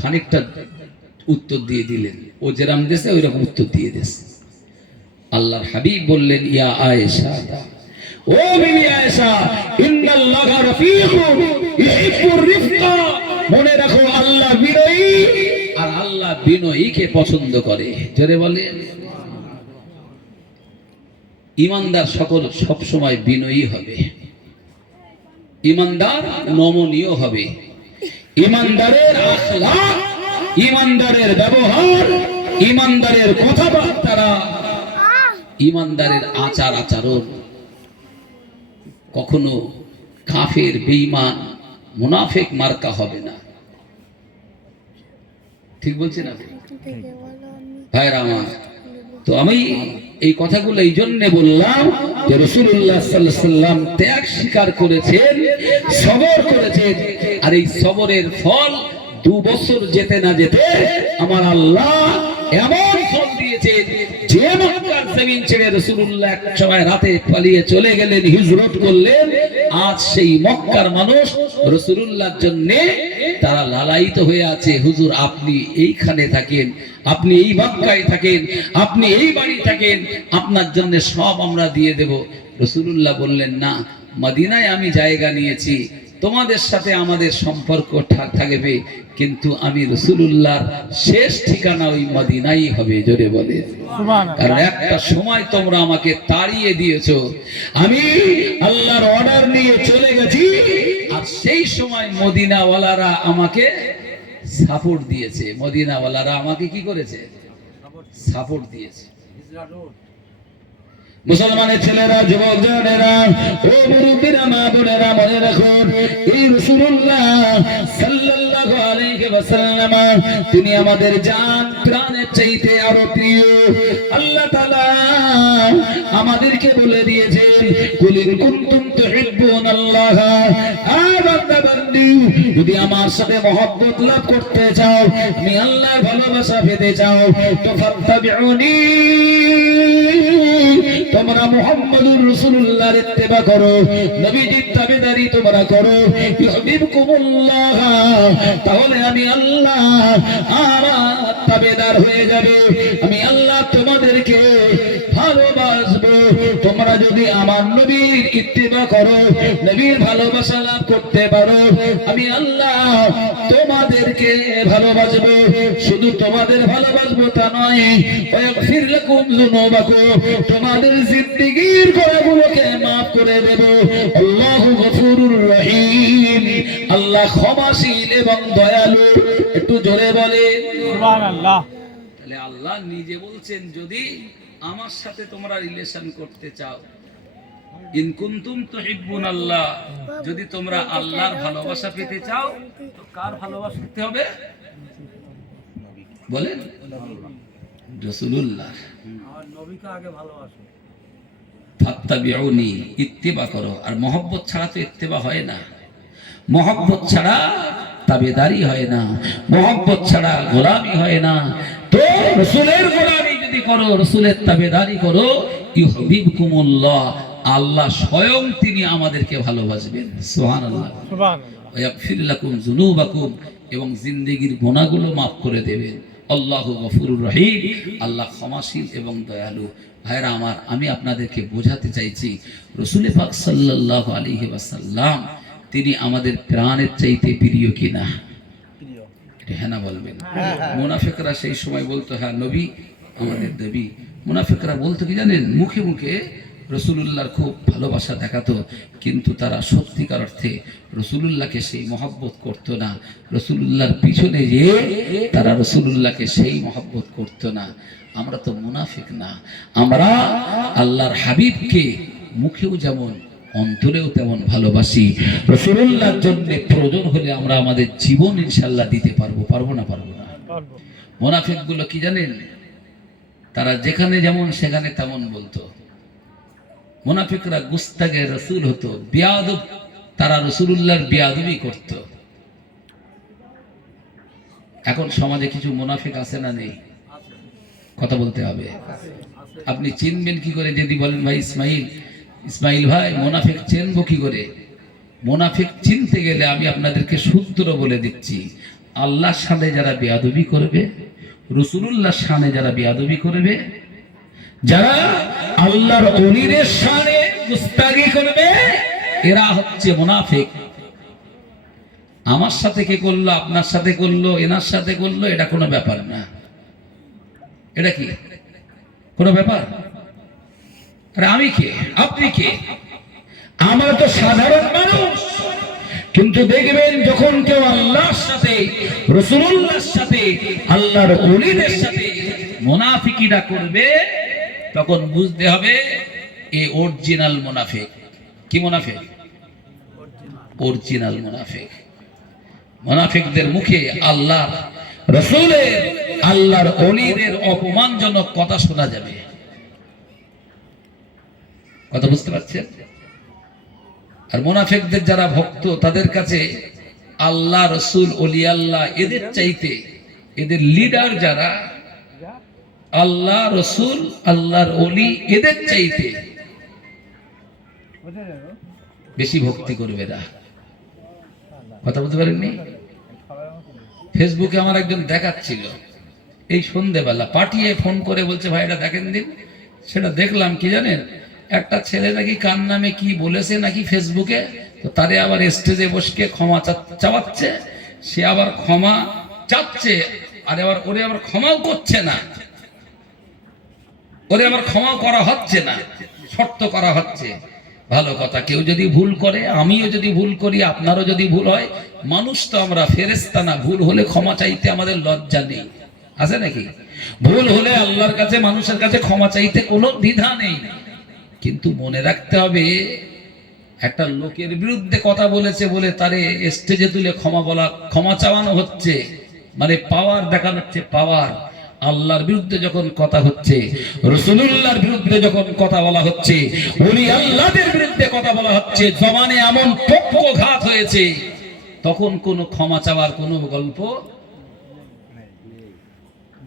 খানিকটা উত্তর দিয়ে দিলেন, ও যেরকম দেশে ওই রকম উত্তর দিয়ে দেশ। আল্লাহর হাবিব বললেন, ইয়া আয়েশা, ও বিবি আয়েশা, ইন্নাল্লাহা রাফিকুন ইউহিব্বুর রিফকা, মনে রাখো আল্লাহ বিনয়ী আর আল্লাহ বিনয়ীকে পছন্দ করে। জোরে বলে। ইমানদার সকল সব সময় বিনয়ী হবে, ইমানদার নমনীয় হবে, ইমানদারের আখলাক, ইমানদারের ব্যবহার, ইমানদারের কথাবার্তা, ইমানদারের আচার আচরণ কখনো কাফের, বেঈমান, মুনাফিক মার্কা হবে না। ঠিক বলছি না ভাইরা আমার? তো আমি এই কথাগুলো এই জন্য বললাম যে রাসূলুল্লাহ সাল্লাল্লাহু আলাইহি সাল্লাম ত্যাগ স্বীকার করেছেন, সবর করেছেন, আর এই সবরের ফল 2 বছর যেতে না যেতে আমার আল্লাহ এমন ফল দিয়েছেন যে মক্কার জমিন ছেড়ে রাসূলুল্লাহ এক সময় রাতে পালিয়ে চলে গেলেন, হিজরত করলেন। আজ সেই মক্কার মানুষ রাসূলুল্লাহর জন্য তারা লালায়িত হয়ে আছে, হুজুর আপনি এইখানে থাকেন, আপনি এই মক্কায় থাকেন, আপনি এই বাড়ি থাকেন, আপনার জন্য সব আমরা দিয়ে দেব। রাসূলুল্লাহ বললেন, না, মদিনায় আমি জায়গা নিয়েছি, তোমাদের সাথে আমাদের সম্পর্ক থাকবে, কিন্তু আমি রাসূলুল্লাহর শেষ ঠিকানা ওই মদিনাই হবে। জোরে বলে। কারণ একটা সময় তোমরা আমাকে তাড়িয়ে দিয়েছো, আমি আল্লাহর অর্ডার নিয়ে চলে গেছি, আর সেই সময় মদিনাওয়ালারা আমাকে সাপোর্ট দিয়েছে। মদিনাওয়ালারা আমাকে কি করেছে? সাপোর্ট দিয়েছে। মুসলমানের ছেলেরা, যুবক জনেরা, ও মুরব্বিরা, মা বোনেরা, মনে রাখুন এই রাসূলুল্লাহ সাল্লাল্লাহু আলাইহি ওয়াসাল্লাম তিনি আমাদের জান প্রাণের চাইতে আরো প্রিয়। আল্লাহ তাআলা আমাদেরকে বলে দিয়েছেন, কুল ইন কুনতুম তুহিব্বুনাল্লাহ, যদি আমার সাথে মহব্বত লাভ করতে চাও, আমি আল্লাহর ভালোবাসা পেতে চাও, তো ফাত্তাবিউনি, তোমরা মুহাম্মদুর রাসূলুল্লাহর ইত্তেবা করো, নবীজির তাবেদারি তোমরা করো, ইউহিব্বুকুমুল্লাহ, তাহলে আমি আল্লাহ আমার তাবেদার হয়ে যাবে, আমি আল্লাহ তোমাদেরকে ভালোবাসবো। তোমরা যদি আমার নবীর ইত্তেবা করো, নবীর ভালোবাসা লাভ করতে পারো, আমি আল্লাহ তোমাদেরকে ভালোবাসবো। শুধু তোমাদের ভালোবাসবো তা নয়, ওয়াগফির লাকুম যুনুবাকুম, তোমাদের জিন্দেগীর গুনাহগুলোকে maaf করে দেব। আল্লাহু গফুরুর রহিম, আল্লাহ ক্ষমাশীল এবং দয়ালু। একটু জোরে বলে সুবহানাল্লাহ। তাহলে আল্লাহ নিজে বলছেন, যদি আমার সাথে তোমরা রিলেশন করতে চাও, ইন কুনতুম তুহিব্বুনাল্লাহ, যদি তোমরা আল্লাহর ভালোবাসা পেতে চাও, তো কার ভালোবাসা পেতে হবে? বলেন রাসূলুল্লাহ, আমার নবীকে আগে ভালোবাসো। ফাত্তাবিউনি, ইত্তেবা করো। আর মহব্বত ছাড়া তো ইত্তেবা হয় না, মহব্বত ছাড়া তাবেদারি হয় না, মহব্বত ছাড়া গোলামি হয় না। তো রাসূলের গোলামি যদি করো, রাসূলের তাবেদারি করো, ইউহিব্বুকুমুল্লাহ, আল্লাহ স্বয়ং তিনি আমাদেরকে ভালোবাসবেন। সুবহানাল্লাহ, সুবহানাল্লাহ। ওয়াগফির লাকুম যুনুবাকুম, এবং জিন্দেগীর গুনাহগুলো maaf করে দেবেন। আল্লাহু গফুরুর রহিম, আল্লাহ ক্ষমাশীল এবং দয়ালু। ভাইরা আমার, আমি আপনাদেরকে বোঝাতে চাইছি, রাসূল পাক সাল্লাল্লাহু আলাইহি ওয়াসাল্লাম তিনি আমাদের প্রাণের চাইতে প্রিয় কিনা? প্রিয়। হ্যাঁ না বলবেন? মুনাফিকরা সেই সময় বলতো, হ্যাঁ নবী আমাদের নবী। মুনাফিকরা বলতো কি জানেন? মুখে মুখে রাসূলুল্লাহর খুব ভালোবাসা দেখাতো, কিন্তু তারা সত্যিকার অর্থে রাসূলুল্লাহকে সেই মহব্বত করতো না। রাসূলুল্লাহর পিছনে যে তারা রাসূলুল্লাহকে সেই মহব্বত করতো না। আমরা তো মুনাফিক না, আমরা আল্লাহর হাবিবকে মুখেও যেমন অন্তরেও তেমন ভালোবাসি। রাসূলুল্লাহর জন্য প্রয়োজন হলে আমরা আমাদের জীবন ইনশাআল্লাহ দিতে পারবো। পারবো না? পারবো না। মুনাফিকগুলো কি জানেন? তারা যেখানে যেমন সেখানে তেমন বলতো। মুনাফিকরা গুস্তাগে রাসূল হতো, বেয়াদব, তারা রাসূলুল্লাহর বেয়াদবি করত। এখন সমাজে কিছু মুনাফিক আছে না নেই? কথা বলতে হবে। আপনি চিনবেন কি করে? যদি বলেন ভাই ইসমাইল ভাই মুনাফিক চিনবো কি করে? মুনাফিক চিনতে গেলে আমি আপনাদেরকে সূত্র বলে দিচ্ছি। আল্লাহর সাথে যারা বেয়াদবি করবে, রাসূলুল্লাহর শানে যারা বেয়াদবি করবে, যারা আল্লাহর ওলিদের শানে গুস্তাখি করবে, এরা হচ্ছে মুনাফিক। আমার সাথে কে করলো, আপনার সাথে করলো, এনার সাথে করলো, এটা কোনো ব্যাপার না। এটা কি কোনো ব্যাপার? আরে আমি কে, আপনি কে? আমরা তো সাধারণ মানুষ। কিন্তু দেখবেন যখন কেউ আল্লাহর সাথে, রাসূলুল্লাহর সাথে, আল্লাহর ওলিদের সাথে মুনাফিকিরা করবে, তখন বুঝতে হবে এ অরিজিনাল মুনাফিক। কি মুনাফিক? অরিজিনাল মুনাফিক। মুনাফিকদের মুখে আল্লাহ, রাসূলের, আল্লাহর ওলিদের অপমানজনক কথা শোনা যাবে। কথা বুঝতে পারছেন? আর মুনাফিকদের যারা ভক্ত, তাদের কাছে আল্লাহ, রাসূল, ওলি আল্লাহ এদের চাইতে, এদের লিডার যারা আল্লাহ, রাসূল, আল্লাহর ওলি এদের চাইতে বেশি ভক্তি করবে না। কথা বলতে পারেননি? ফেসবুকে আমার একজন দেখাচ্ছিল, এই সন্ধ্যেবেলা পাঠিয়ে ফোন করে বলছে ভাই এটা দেখেন দিন। সেটা দেখলাম, কি জানেন, একটা ছেলে নাকি কার নামে কি বলেছে নাকি ফেসবুকে, তো তারে আবার স্টেজে বসে ক্ষমা চাওয়াচ্ছে, সে আবার ক্ষমা চাচ্ছে, আর আবার ওরে আবার ক্ষমাও করছে না, ওরে আবার ক্ষমা করা হচ্ছে না, শর্ত করা হচ্ছে। ভালো কথা, কেউ যদি ভুল করে, আমিও যদি ভুল করি, আপনারও যদি ভুল হয়, মানুষ তো আমরা, ফেরেশতা না। ভুল হলে ক্ষমা চাইতে আমাদের লজ্জা নেই, আছে নাকি? ভুল হলে আল্লাহর কাছে, মানুষের কাছে ক্ষমা চাইতে কোনো দ্বিধা নেই। কিন্তু মনে রাখতে হবে, একটা লোকের বিরুদ্ধে কথা বলেছে বলে তারে স্টেজে তুলে ক্ষমা চাওয়ানো হচ্ছে, মানে পাওয়ার দেখানো হচ্ছে, পাওয়ার। আল্লাহর বিরুদ্ধে যখন কথা হচ্ছে, রাসূলুল্লাহর বিরুদ্ধে যখন কথা বলা হচ্ছে, ওলি আল্লাহদের বিরুদ্ধে কথা বলা হচ্ছে, জমানে এমন পক্ষঘাত হয়েছে, তখন কোনো ক্ষমা চাওয়ার কোনো গল্প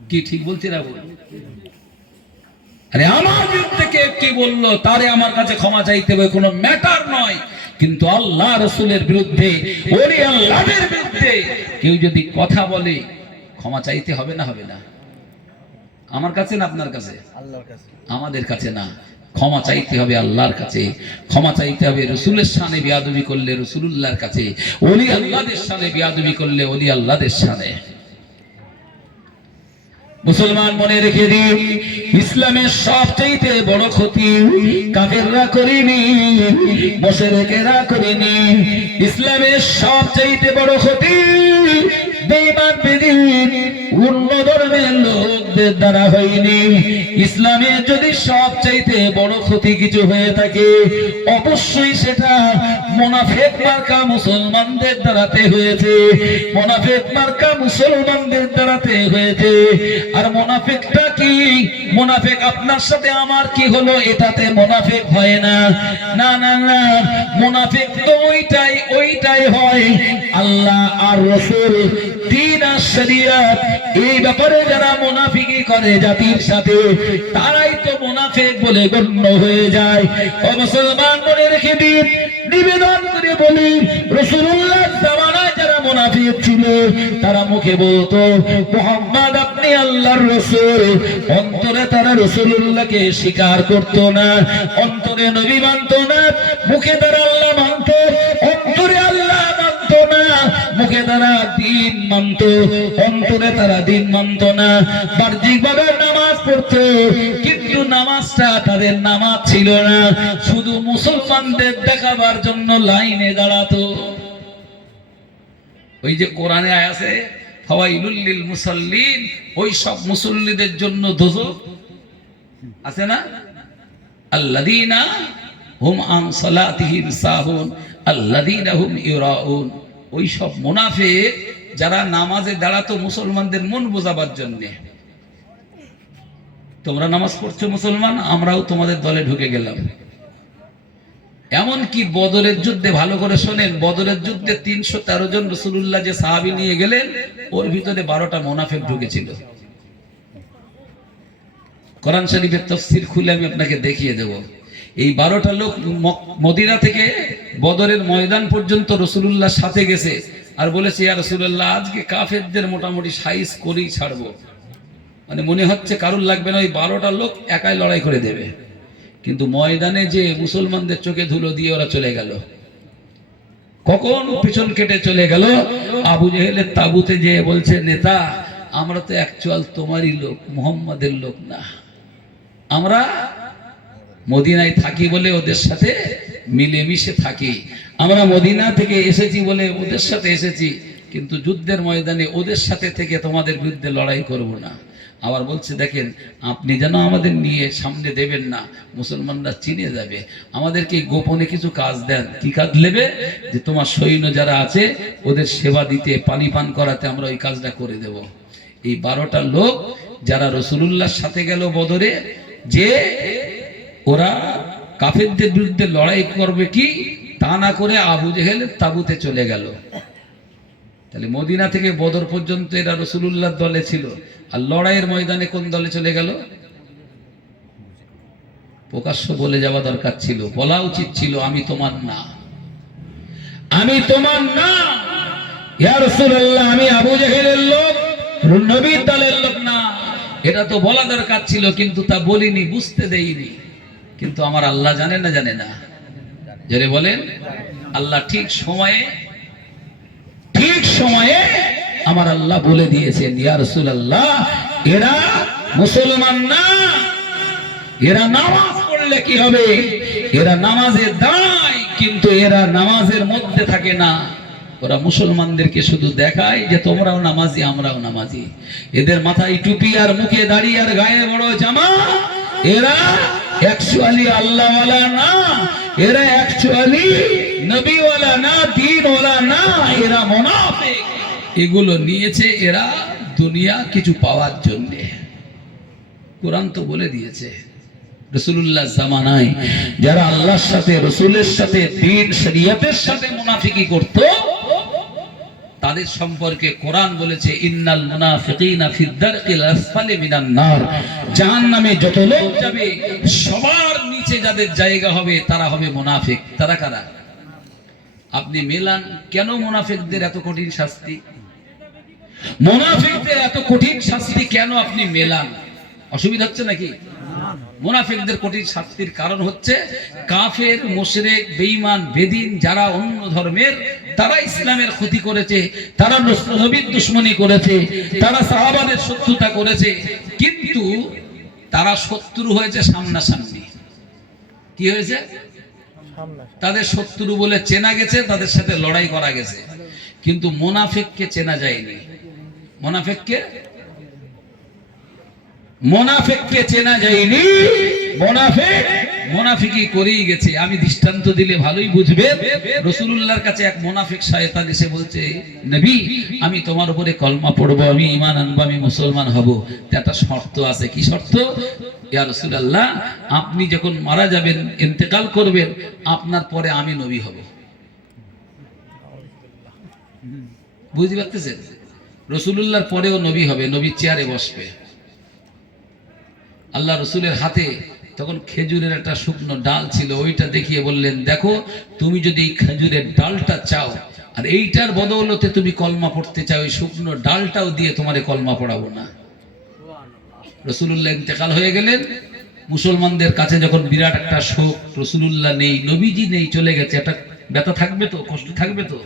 কি? ঠিক বলছি না বল? আরে আমার বিরুদ্ধে কে কি বললো, তারে আমার কাছে ক্ষমা চাইতে হবে, কোনো ম্যাটার নয়। কিন্তু আল্লাহ, রাসূলের বিরুদ্ধে, ওলি আল্লাহদের বিরুদ্ধে কেউ যদি কথা বলে, ক্ষমা চাইতে হবে না? হবে না? আমার কাছে না আপনার কাছে? আল্লাহর কাছে। আমাদের কাছে না, ক্ষমা চাইতে হবে আল্লাহর কাছে। ক্ষমা চাইতে হবে রাসূলের শানে বেয়াদবি করলে রাসূলুল্লাহর কাছে, ওলি আল্লাহদের শানে বেয়াদবি করলে ওলি আল্লাহদের শানে। মুসলমান মনে রেখে দিন, ইসলামের সবচেয়ে বড় ক্ষতি কাফেররা করেনি, মুশরিকেরা করেনি। ইসলামের সবচেয়ে বড় ক্ষতি বেঈমান বেদিন অন্য ধর্মের লোকদের দ্বারা হয়নি। ইসলামের যদি সবচেয়ে বড় ক্ষতি কিছু হয়ে থাকে, অবশ্যই সেটা মুনাফিক মার্কা মুসলমানদের দ্বারাতে হয়েছে। মুনাফিক মার্কা মুসলমানদের দ্বারাতে হয়েছে। আর মুনাফিকটা কি? মুনাফিক আপনার সাথে আমার কি হলো, এটাতে মুনাফিক হয় না। না না না, মুনাফিক তো ওইটাই হয় আল্লাহ আর রাসূল, দ্বীন আর শরীয়ত, এই ব্যাপারে যারা মুনাফিকি করে জাতির সাথে, তারাই তো মুনাফিক বলে গণ্য হয়ে যায়। ও মুসলমান মনে রেখে দিন, নিবেদন করে বলি, রাসূলুল্লাহর জামানায় যারা মুনাফিক ছিল, তারা মুখে বলতো মুহাম্মদ আপনি আল্লাহর রাসূল, অন্তরে তারা রাসূলুল্লাহকে স্বীকার করত না, অন্তরে নবী মানত না। মুখে তারা আল্লাহ মানত, অন্তরে আল্লাহ মানত না। মুখে তারা দ্বীন মানত, অন্তরে তারা দ্বীন মানত না। বাহ্যিকভাবে নামাজ পড়তো, কিন্তু নামাজটা তাদের নামাজ ছিল না, শুধু মুসলমানদের দেখাবার জন্য লাইনে দাঁড়াতো। ওই যে কোরআনে আছে ফাওয়াইলুল লিল মুসাল্লিন, ওই সব মুসল্লিদের জন্য দোজখ আছে না, আল্লাযীনা হুম আন সালাতিহিম সাহুন আল্লাযীনা হুম ইউরাউন। ওই সব মুনাফিক যারা নামাজে দাঁড়াতো মুসলমানদের মন বোঝাবার জন্য। তোমরা নামাজ পড়ছো মুসলমান, আমরাও তোমাদের দলে ঢুকে গেলাম। এমনকি বদরের যুদ্ধে, ভালো করে শোনেন, বদরের যুদ্ধে 313 জন রাসূলুল্লাহ যে সাহাবী নিয়ে গেলেন, ওর ভিতরে 12টা মুনাফিক ঢুকেছিল। কোরআন শরীফের তাফসীর খুলে আমি আপনাকে দেখিয়ে দেব। এই 12টা লোক মদিনা থেকে বদরের ময়দান পর্যন্ত রাসূলুল্লাহর সাথে গেছে, আর বলেছে ইয়া রাসূলুল্লাহ আজকে কাফেরদের মোটামুটি সাইজ করেই ছাড়বো, মানে মনে হচ্ছে কারুর লাগবে না, ওই 12টা লোক একাই লড়াই করে দেবে। কিন্তু ময়দানে যে মুসলমানদের চোখে ধুলো দিয়ে ওরা চলে গেল, কখন পিছন কেটে চলে গেল। আবু জেহেলের তাবুতে যে বলছে নেতা আমরা তো অ্যাকচুয়াল তোমারই লোক, মুহাম্মাদের লোক না, আমরা মদিনায় থাকি বলে ওদের সাথে মিলেমিশে থাকি, আমরা মদিনা থেকে এসেছি বলে ওদের সাথে এসেছি, কিন্তু যুদ্ধের ময়দানে ওদের সাথে থেকে তোমাদের বিরুদ্ধে লড়াই করব না। আবার বলছে দেখেন আপনি যেন আমাদের নিয়ে সামনে দেবেন না, মুসলমানরা চিনে যাবে, আমাদেরকে গোপনে কিছু কাজ দেন। কি কাজ নেবে? যে তোমার সৈন্য যারা আছে ওদের সেবা দিতে, পানি পান করাতে আমরা ওই কাজটা করে দেব। এই 12টা লোক যারা রাসূলুল্লাহর সাথে গেল বদরে, যে ওরা কাফেরদের বিরুদ্ধে লড়াই করবে কি তা না করে আবু জেহেলের তাবুতে চলে গেল। তাহলে মদিনা থেকে বদর পর্যন্ত এরা রাসূলুল্লাহর দলে ছিল, আর লড়াইয়ের ময়দানে কোন দলে চলে গেল? প্রকাশ্য বলে যাওয়া দরকার ছিল, বলা উচিত ছিল আমি তোমার না, আমি তোমার না, ইয়া রাসূলুল্লাহ আমি আবু জেহেলের লোক, নবীর দলের লোক না। এটা তো বলা দরকার ছিল, কিন্তু তা বলিনি, বুঝতে দেইনি। কিন্তু আমার আল্লাহ জানে না, জানে না? যারে বলেন আল্লাহ ঠিক সময়ে আমার আল্লাহ বলে দিয়েছেন ইয়া রাসূলুল্লাহ এরা মুসলমান না, এরা নামাজ পড়লে কি হবে, এরা নামাজে দাঁড়ায় কিন্তু এরা নামাজের মধ্যে থাকে না। ওরা মুসলমানদেরকে শুধু দেখায় যে তোমরাও নামাজি আমরাও নামাজি, এদের মাথায় টুপি আর মুখে দাড়ি আর গায়ে বড় জামা, এরা অ্যাকচুয়ালি আল্লাহওয়ালা না, এরা অ্যাকচুয়ালি নবীওয়ালা না, দ্বীনওয়ালা না, এরা মুনাফিক। এগুলো নিয়েছে এরা দুনিয়া কিছু পাওয়ার জন্য। কোরআন তো বলে দিয়েছে রাসূলুল্লাহ জামানায় যারা আল্লাহর সাথে রাসূলের সাথে দ্বীন শরীয়তের সাথে মুনাফিকি করত তাদের সম্পর্কে কোরআন বলেছে ইন্নাল মুনাফিকিনা ফি দারকিল আসফালি মিনান নার, জাহান্নামে যত লোক যাবে সবার নিচে যাদের জায়গা হবে তারা হবে মুনাফিক। তারা কারা? আপনি মেলান কেন মুনাফিকদের এত কঠিন শাস্তি? মুনাফিকদের এত কঠিন শাস্তি কেন আপনি মেলান? অসুবিধা হচ্ছে নাকি? মুনাফিকদের কঠিন শাস্তির কারণ হচ্ছে কাফের, মুশরিক, বেঈমান, বেদিন যারা অন্য ধর্মের, তারা ইসলামের ক্ষতি করেছে, তারা নবীর দুশমনি করেছে, তারা সাহাবাদের শত্রুতা করেছে, কিন্তু তারা শত্রু হয়েছে সামনাসামনি। কি হয়েছে? তাদের শত্রু বলে চেনা গেছে, তাদের সাথে লড়াই করা গেছে, কিন্তু মুনাফিককে চেনা যায়নি। মুনাফিককে চেনা যায়নি, মুনাফিকি করেই গেছে। আমি দৃষ্টান্ত দিলে ভালোই বুঝবে। রাসূলুল্লাহর কাছে এক মুনাফিক শয়তান এসে বলছে নবী আমি তোমার উপরে কলমা পড়বো, আমি ঈমান আনবো, আমি মুসলমান হব, একটা শর্ত আছে। কি শর্ত? ইয়া রাসূলুল্লাহ আপনি যখন মারা যাবেন, ইন্তেকাল করবেন, আপনার পরে আমি নবী হব। বুঝতে পারতেছেন? রাসূলুল্লাহর পরেও নবী হবে, নবীর চেয়ারে বসবে। আল্লাহ রসুলের হাতে তখন খেজুরের একটা শুকনো ডাল ছিল, ওইটা দেখিয়ে বললেন দেখো তুমি যদি এই খেজুরের ডালটা চাও আর এইটার বদৌলতে তুমি কলমা পড়তে চাও, ওই শুকনো ডালটাও দিয়ে তোমারে কলমা পড়াবো না। রাসূলুল্লাহ ইন্তেকাল হয়ে গেলেন। মুসলমানদের কাছে যখন বিরাট একটা শোক, রাসূলুল্লাহ নেই, নবীজি নেই, চলে গেছে, একটা ব্যথা থাকবে তো, কষ্ট থাকবে তো।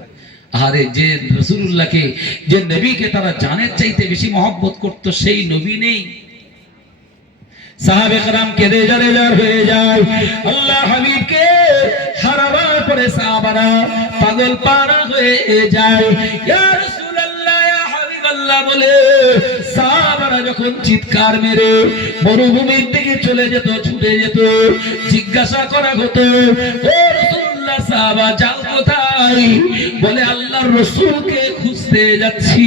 আরে যে রাসূলুল্লাহকে, যে নবীকে তারা জানের চাইতে বেশি মহব্বত করতো, সেই নবী নেই। সাহাবে کرام কেঁদে জারেজার হয়ে যায়। আল্লাহ হাবিবকে হারাবার পরে সাহাবারা পাগল পারা হয়ে যায়। ইয়া রাসূলুল্লাহ, ইয়া হাবিবাল্লাহ বলে সাহাবারা যখন চিৎকার মেরে মরুভূমির দিকে চলে যেত, ছুটে যেত, জিজ্ঞাসা করা হতো ও রাসূলুল্লাহ সাহাবা যাও কোথায়? বলে আল্লাহর রাসূলকে খুঁজতে যাচ্ছি,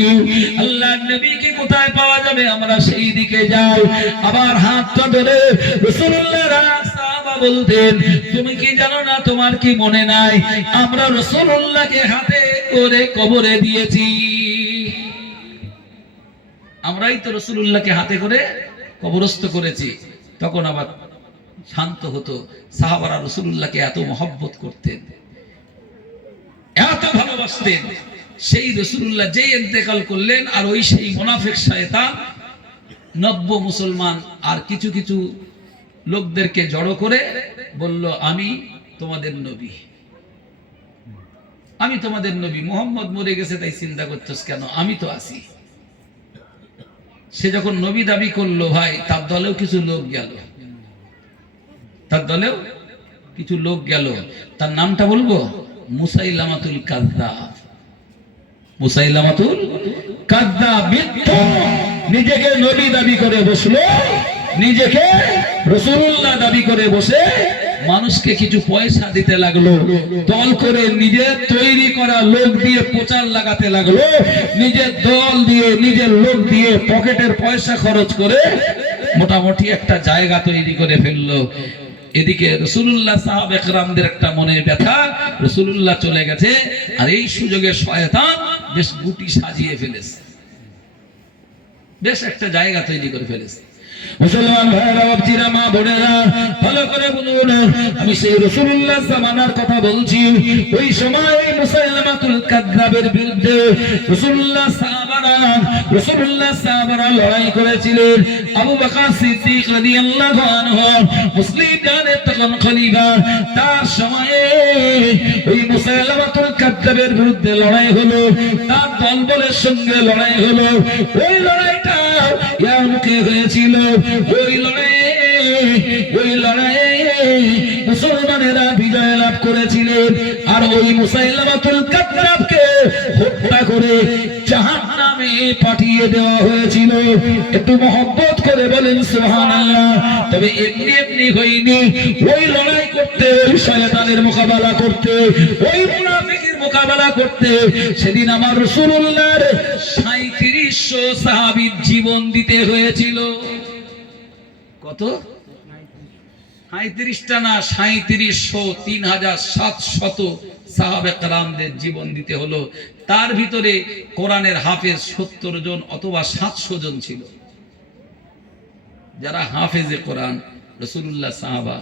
আল্লাহর নবীকে কোথায় পাওয়া যাবে আমরা সেই দিকে যাই। আবার হাতটা ধরে রাসূলুল্লাহর সাহাবা বলতেন তুমি কি জানো না, তোমার কি মনে নাই আমরা রাসূলুল্লাহকে হাতে করে কবরে দিয়েছি। আমরাই তো রাসূলুল্লাহকে হাতে করে কবরস্থ করেছি। তখন আবার শান্ত হতো। সাহাবারা রাসূলুল্লাহকে এত মহব্বত করতেন, এত ভালোবাসতেন। সেই রাসূলুল্লাহ যেই ইন্তেকাল করলেন, আর ওই সেই মুনাফিক শয়তান নব্য মুসলমান আর কিছু কিছু লোকদেরকে জড়ো করে বলল, আমি তোমাদের নবী, আমি তোমাদের নবী। মুহাম্মদ মরে গেছে তাই চিন্তা করতেছ কেন, আমি তো আছি। সে যখন নবী দাবি করলো, ভাই তার দলেও কিছু লোক গেল, তার দলেও কিছু লোক গেল। তার নামটা বলবো, মুসাইলামাতুল কাযযাব। মুসাইলামাতুল কাযযাব নিজেকে নবী দাবি করে বসলো, নিজেকে রাসূলুল্লাহ দাবি করে বসে মানুষকে কিছু পয়সা দিতে লাগলো, দল করে নিজের তৈরি করা লোক দিয়ে প্রচার লাগাতে লাগলো, নিজের দল দিয়ে নিজের লোক দিয়ে পকেটের পয়সা খরচ করে মোটামুটি একটা জায়গা তৈরি করে ফেললো। এদিকে রাসূলুল্লাহ সাহাবা একরামদের একটা মনে ব্যথা, রাসূলুল্লাহ চলে গেছে, আর এই সুযোগে শয়তান বেশ গুটি সাজিয়ে ফেলেছে, বেশ একটা জায়গা তৈরি করে ফেলেছে। মুসলমান ভাইরা, বাপজিরা, মা বোনেরা, ভালো করে বলুন, আমি সেই রাসূলুল্লাহ জামানার কথা বলছি। ওই সময় মুসাইলামাতুল কাযযাবের বিরুদ্ধে রাসূলুল্লাহ সাহাবারা লড়াই করেছিলেন। আবু বকর সিদ্দিক রাদিয়াল্লাহু আনহু মুসলিম জানের তখন খলিফা, তার সময়ে ওই মুসাইলামাতুল কাযযাবের বিরুদ্ধে লড়াই হলো, তার দলবলের সঙ্গে লড়াই হলো। ওই লড়াইটা ইয়ারমুকে হয়েছিল। ওই লড়াইয়ে মুসলমানেরা বিজয় লাভ করেছিলেন, আর ওই মুসাইলামাতুল কাযযাবকে হত্যা করে জাহান্নামে পাঠিয়ে দেওয়া হয়েছিল। একটু মহব্বত করে বলেন সুবহানাল্লাহ। তবে এমনি এমনি হয়নি, ওই লড়াই করতে, ওই শয়তানের মোকাবেলা করতে, ওই মুনাফিকের মোকাবেলা করতে সেদিন আমার রাসূলুল্লাহর ৩৭০০ সাহাবীর জীবন দিতে হয়েছিল। কত? ৩৫টা না, ৩৭০০, ৩৭০০ সাহাবে কেরামদের জীবন দিতে হলো। তার ভিতরে কোরআনের হাফেজ ৭০ জন অথবা ৭০০ জন ছিল, যারা হাফেজে কোরআন রাসূলুল্লাহ সাহাবা,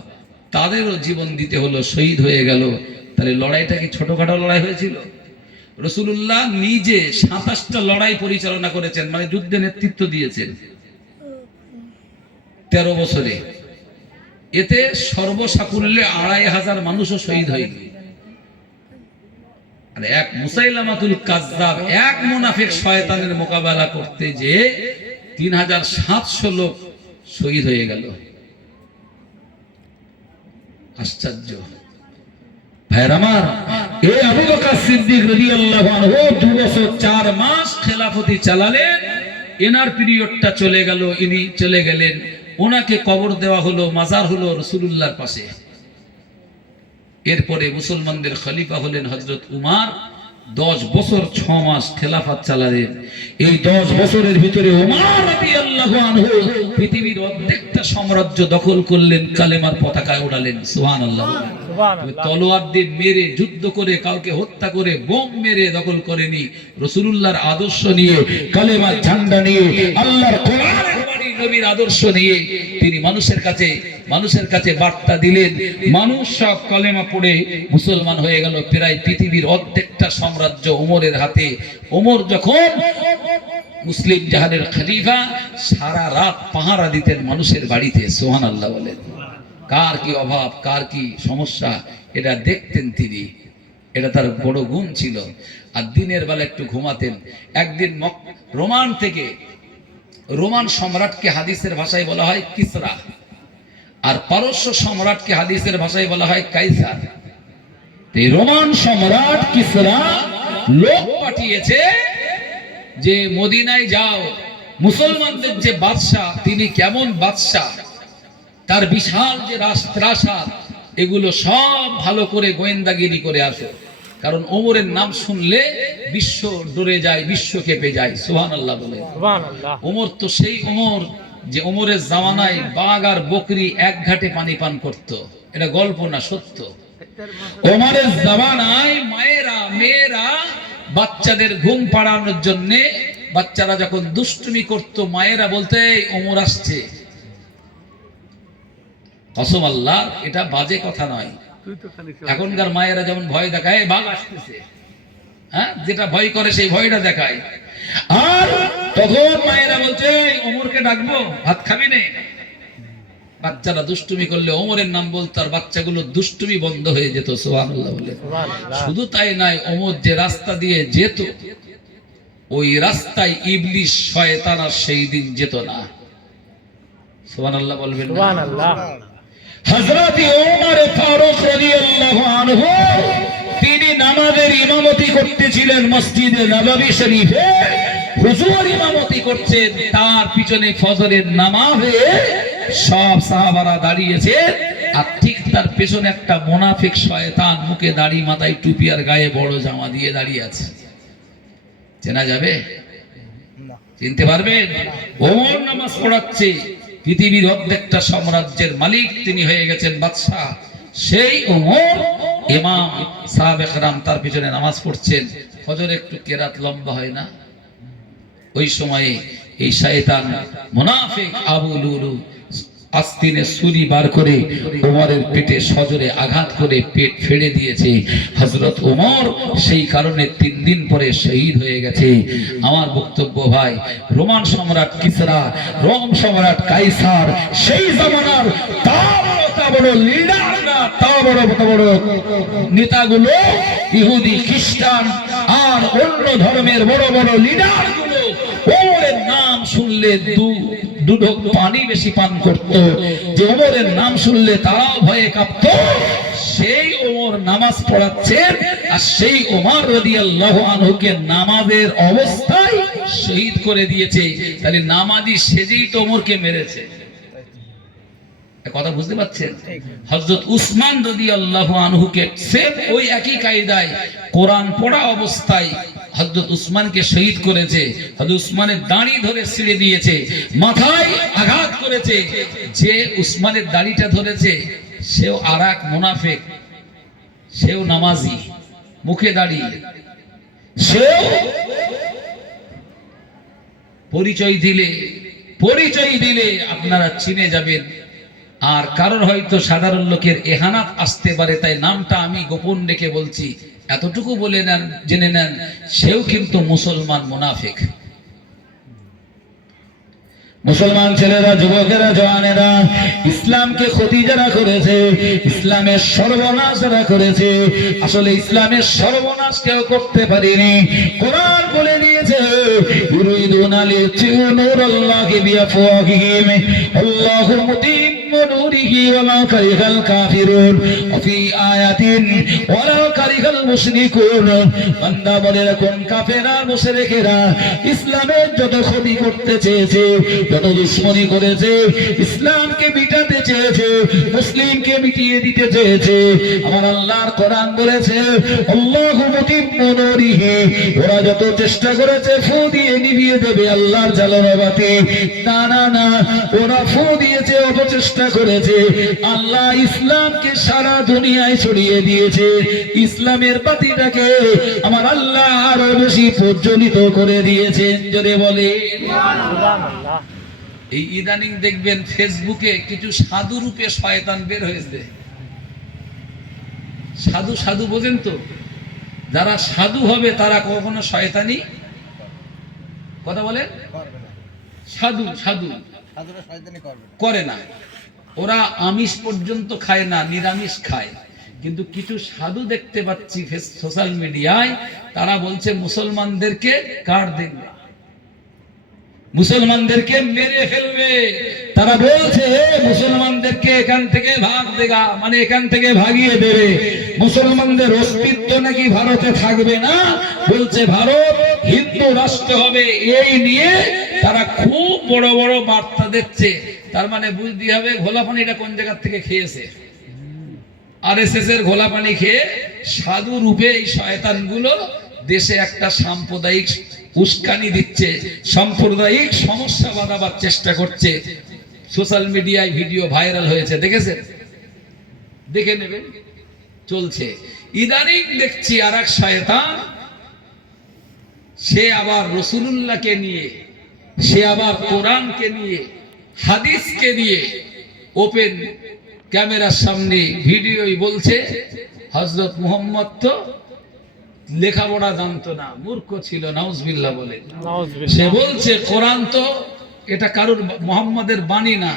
তাদেরও জীবন দিতে হলো, শহীদ হয়ে গেল। তাহলে লড়াইটা কি ছোটখাটো লড়াই হয়েছিল? রাসূলুল্লাহ নিজে ২৭টা লড়াই পরিচালনা করেছেন, মানে যুদ্ধে নেতৃত্ব দিয়েছেন ১৩ বছরে। এতে সর্বসাকুল্যে ২৫০০ মানুষও শহীদ হয়নি। আর এক মুসাইলামাতুল কাযযাব, এক মুনাফিক শয়তানের মোকাবেলা করতে যে ৩৭০০ লোক শহীদ হয়ে গেল। আশ্চর্য ভাইরা আমার, এই আবু বকর সিদ্দিক রাদিয়াল্লাহু আনহু ২ বছর ৪ মাস খেলাফতি চালালেন। এনার পিরিয়ডটা চলে গেল, ইনি চলে গেলেন। ওনাকে কবর দেওয়া হলো, মাজার হলো রাসূলুল্লাহর পাশে। এরপরে মুসলমানদের খলিফা হলেন হযরত উমর। 10 বছর ৬ মাস খেলাফত চালালেন। এই 10 বছরের ভিতরে উমর রাদিয়াল্লাহু আনহু পৃথিবীর অর্ধেকটা সাম্রাজ্য দখল করলেন, কালেমার পতাকা উড়ালেন। সুবহানাল্লাহ। তলোয়ার দিয়ে মেরে, যুদ্ধ করে, কাউকে হত্যা করে, বোম মেরে দখল করেনি। রাসূলুল্লাহর আদর্শ নিয়ে, কালেমার ঝান্ডা নিয়ে, আল্লাহর কোরআনের বাণী, নবীর আদর্শ নিয়ে তিনি মানুষের কাছে বার্তা দিলেন। মানুষ সব কালেমা পড়ে মুসলমান হয়ে গেল। প্রায় পৃথিবীর অর্ধেকটা সাম্রাজ্য ওমরের হাতে। ওমর যখন মুসলিম জাহানের খলিফা, সারা রাত পাহারা দিতেন মানুষের বাড়িতে। সুবহানাল্লাহ বলেন। কার কি অভাব, কার কি সমস্যা, এটা দেখতেন তিনি। এটা তার বড় গুণ ছিল। আর দিনের বেলা একটু ঘুমাতেন। একদিন রোমান সম্রাটকে হাদিসের ভাষায় বলা হয় কিসরা, আর পারস্য সম্রাটকে হাদিসের ভাষায় বলা হয় কাইসার। এই রোমান সম্রাট কিসরা লোক পাঠিয়েছে যে মদিনায় যাও, মুসলমানদের যে বাদশাহ, তিনি কেমন বাদশাহ, তার বিশাল যে রাজপ্রাসাদ, এগুলো সব ভালো করে গোয়েন্দাগিরি করে আসো। কারণ ওমরের নাম শুনলে বিশ্ব ডরে যায়, বিশ্ব কেঁপে যায়। সুবহানাল্লাহ বলে। ওমর তো সেই ওমর যে ওমরের জামানায় বাঘ আর বকরি এক ঘাটে পানি পান করত। এটা গল্প না, সত্য। ওমরের জামানায় মেয়েরা বাচ্চাদের ঘুম পাড়ানোর জন্য, বাচ্চারা যখন দুষ্টুমি করত, মায়েরা বলতে ওমর আসছে। কসম আল্লাহ, এটা বাজে কথা নয়। এখনকার মায়েরা যেমন ভয় দেখায়, বাঘ আসতেছে, হ্যাঁ, যেটা ভয় করে সেই ভয়টা দেখায়। আর তখন মায়েরা বলছে ওমরকে ডাকবো, ভাত খাবি নে। বাচ্চারা দুষ্টুমি করলে ওমরের নাম বলতো, আর বাচ্চাগুলো দুষ্টুমি বন্ধ হয়ে যেত। সুবহানাল্লাহ বলে। শুধু তাই নয়, ওমর যে রাস্তা দিয়ে যেত ওই রাস্তায় ইবলিশ শয়তান আর সেই দিন যেত না। সুবহানাল্লাহ বলবেন না? সুবহানাল্লাহ। হযরত ওমর ফারুক রাদিয়াল্লাহু আনহু তিনি নামাজের ইমামতি করতেছিলেন মসজিদে নববী শরীফে। হুজুর ইমামতি করছেন, তার পিছনে ফজরের নামাজে সব সাহাবারা দাঁড়িয়েছে, আর ঠিক তার পেছনে একটা মুনাফিক শয়তান, মুখে দাড়ি, মাথায় টুপি আর গায়ে বড় জামা দিয়ে দাঁড়িয়ে আছে। চেনা যাবে? চিনতে পারবেন? ওমর নামাজ পড়াচ্ছে, পৃথিবীর অর্ধেকটা সাম্রাজ্যের মালিক তিনি হয়ে গেছেন, বাদশা। সেই ওমর ইমাম, সাহাবে কেরাম তার পিছনে নামাজ পড়ছেন। ফজর একটু কেরাত লম্বা হয় না? ওই সময়ে এই শয়তান মুনাফিক আবু লুলু আস্তিনে ছুরি বার করে ওমরের পেটে সজোরে আঘাত করে পেট ফেড়ে দিয়েছে। হযরত ওমর সেই কারণে 3 দিন পরে শহীদ হয়ে গেছে। আমার বক্তব্য ভাই, রোমান সম্রাট কিসরা, রোম সম্রাট কাইসার, সেই জামানার বড় লিডাররা, বড় নেতাগুলো, ইহুদি, খ্রিস্টান আর অন্য ধর্মের বড় বড় লিডারগুলো ওমরের নাম শুনলে দুধক পানি বেশি পান করত। যে ওমরের নাম শুনলে তারাও ভয়ে কাঁপত। সেই ওমর নামাজ পড়াচ্ছেন, আর সেই ওমর রাদিয়াল্লাহু আনহুকে নামাজের অবস্থায় শহীদ করে দিয়েছে। তাহলে নামাজি সেজেই তো ওমরকে মেরেছে। কথা বুঝতে পারছেন? হযরত উসমান রাদিয়াল্লাহু আনহুকে সেম ওই একই কায়দায় কোরআন পড়া অবস্থায় হযরত উসমানকে শহীদ করেছে। হযরত উসমানের দাড়ি ধরে ছিঁড়ে দিয়েছে, মাথায় আঘাত করেছে। যে উসমানের দাড়িটা ধরেছে সেও আরেক মুনাফিক, সেও নামাজি, মুখে দাড়ি, সেও পরিচয় দিলে আপনারা চিনে যাবেন। আর কারোর হয়তো সাধারণ লোকের এহানাত আসতে পারে, তাই নামটা আমি গোপন রেখে বলছি। এতটুকু বলে নেন, জেনে নেন, সেও কিন্তু মুসলমান মুনাফিক। মুসলমান ছেলেরা, যুবকেরা, জওয়ানেরা ইসলামকে ক্ষতি যারা করেছে, ইসলামের সর্বনাশ যারা করেছে, আসলে ইসলামের সর্বনাশ কেউ করতে পারেনি। কোরআন বলে দিয়েছে, ইউরিদুনা লিয়াতফিউ নূরাল্লাহি বিআফওয়াহিহিম আল্লাহু মুতিম্মু নূরিহি ওয়ালাউ কারিহাল কাফিরুন ওয়া ফি আয়াতিন ওয়ালাউ কারিহাল মুশরিকুন। বান্দা বলে রাখুন, কাফেররা, মুশরিকেরা ইসলামের যত ক্ষতি করতে চেয়েছে, যত দুশ্মনী করেছে, ইসলামকে মিটাতে চেয়েছে, মুসলিমকে মিটিয়ে দিতে চেয়েছে, আমার আল্লাহর কোরআন বলেছে আল্লাহু মুতিম্মু নূরিহি, ওরা যত চেষ্টা করেছে ফু দিয়ে নিভিয়ে দেবে আল্লাহর জ্বালানো বাতি। না না না, ওরা ফু দিয়েছে, অপচেষ্টা করেছে। আল্লাহ ইসলামকে সারা দুনিয়ায় ছড়িয়ে দিয়েছে। ইসলামের বাতিটাকে আমার আল্লাহ আরো বেশি প্রজ্বলিত করে দিয়েছেন। জোরে বলে সুবহানাল্লাহ। এই ইদানিং দেখবেন ফেসবুকে কিছু সাধু রূপে শয়তান বের হয়েছে। সাধু সাধু বোঝেন তো? যারা সাধু হবে তারা কখনো শয়তানি কথা বলে সাধু সাধু করে না। ওরা আমিষ পর্যন্ত খায় না, নিরামিষ খায়। কিন্তু কিছু সাধু দেখতে পাচ্ছি সোশ্যাল মিডিয়ায়, তারা বলছে মুসলমানদেরকে কাট দেবে, মুসলমানদেরকে মেরে ফেলবে। তারা বলছে মুসলমানদেরকে এখান থেকে ভাগ দেগা, মানে এখান থেকে ভাগিয়ে দেবে। মুসলমানদের অস্তিত্ব নাকি ভারতে থাকবে না, বলছে ভারত হিন্দু রাষ্ট্র হবে। এই নিয়ে তারা খুব বড় বড় বার্তা দিচ্ছে। তার মানে বুঝতে হবে ঘোলা পানিটা কোন জায়গা থেকে খেয়েছে। আরএসএস এর ঘোলা পানি খেয়ে সাধু রূপে এই শয়তানগুলো দেশে একটা সাম্প্রদায়িক উস্কানি দিচ্ছে, সাম্প্রদায়িক সমস্যা বাঁধাবার চেষ্টা করছে। সোশ্যাল মিডিয়ায় ভিডিও ভাইরাল হয়েছে, দেখেছেন? দেখে নেবেন, চলছে। ইদানিং দেখছি আর এক শয়তান, সে আবার রাসূলুল্লাহকে নিয়ে, সে আবার কোরআনকে নিয়ে, হাদিসকে নিয়ে ওপেন ক্যামেরার সামনে ভিডিওই বলছে হযরত মুহাম্মদ তো লেখাপড়া জানতো না, মূর্খ ছিল, নাউজুবিল্লাহ বলে। সে বলছে কোরআন তো এটা কারুর মুহাম্মাদের বাণী না,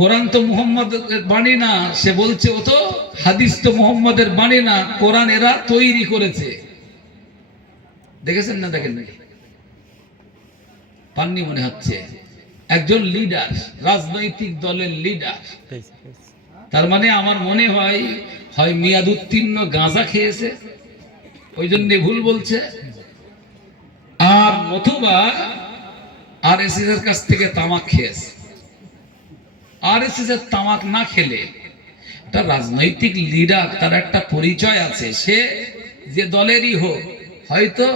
কোরআন তো মুহাম্মাদের বাণী না। সে বলছে ও তো হাদিস তো মুহাম্মাদের বাণী না, কোরআন এরা তৈরি করেছে। দেখেছেন না? দেখেন নাকি? পান্নি মনে হচ্ছে একজন লিডার, রাজনৈতিক দলের লিডার। তার মানে আমার মনে হয় হয় মেয়াদ উত্তীর্ণ গাঁজা খেয়েছে, ওই জন্য ভুল বলছে, আর নতুবা আরএসএস এর কাছ থেকে তামাক খেয়েছে। আরএসএস এর তামাক না খেলে একটা রাজনৈতিক লিডার, তার একটা পরিচয় আছে, সে যে দলেরই হোক, হয়তো